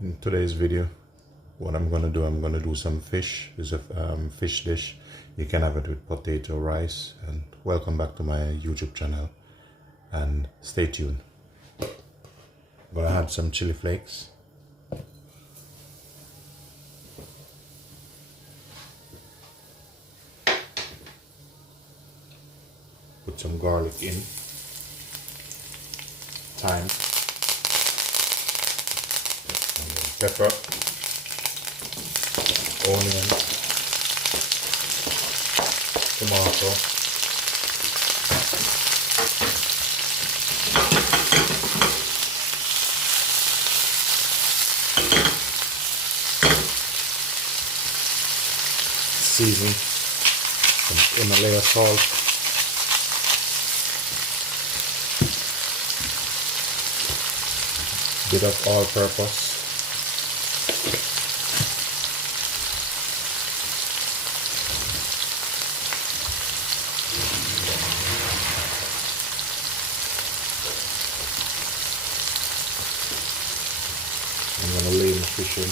In today's video, what I'm gonna do some fish. It's a fish dish. You can have it with potato, rice, and welcome back to my YouTube channel. And stay tuned. I'm gonna add some chili flakes. Put some garlic in. Thyme. Pepper, onion, tomato, season, some Himalaya salt, bit of all-purpose. I'm going to lay the fish in.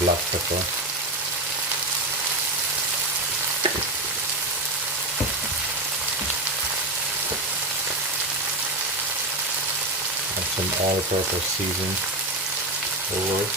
Black pepper. And some all-purpose seasoning over it.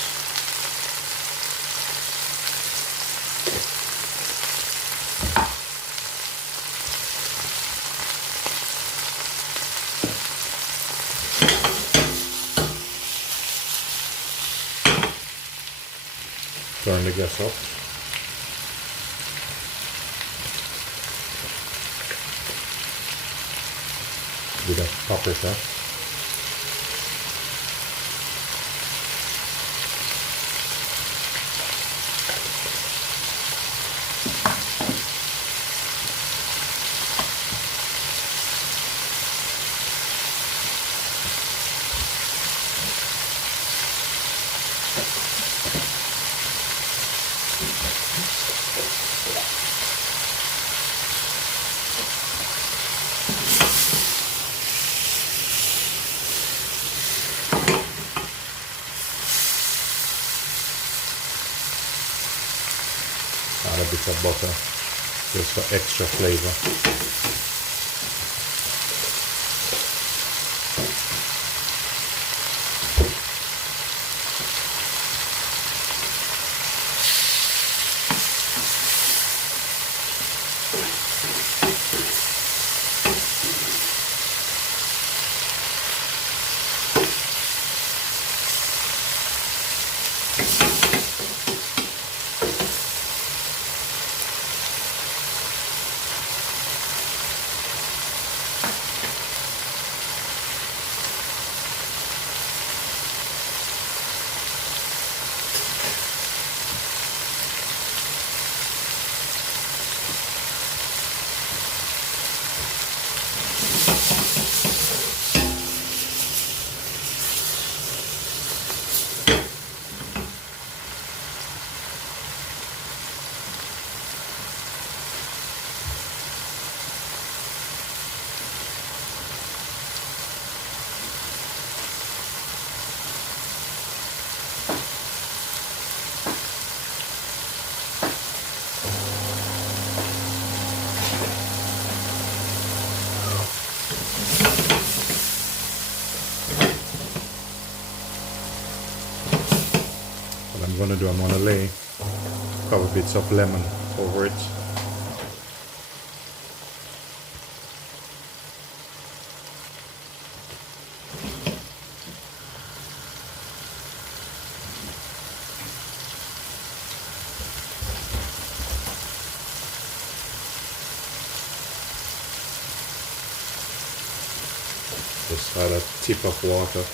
Turn the gas off. Bit of paprika. Add a bit of butter just for extra flavor. What I'm gonna do, I'm gonna lay a couple bits of lemon over it. Just add a tip of water.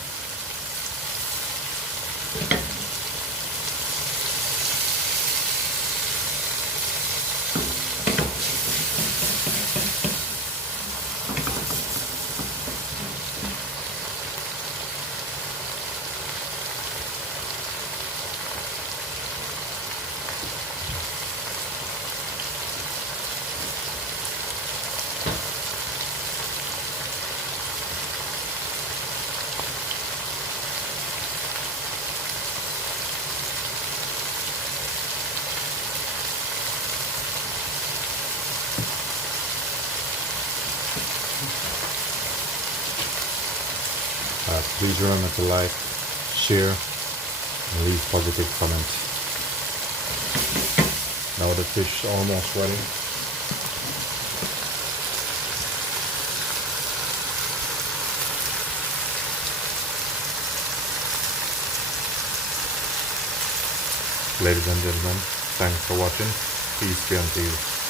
Please remember to like, share, and leave positive comments. Now the fish is almost ready. Ladies and gentlemen, thanks for watching. Peace be unto you.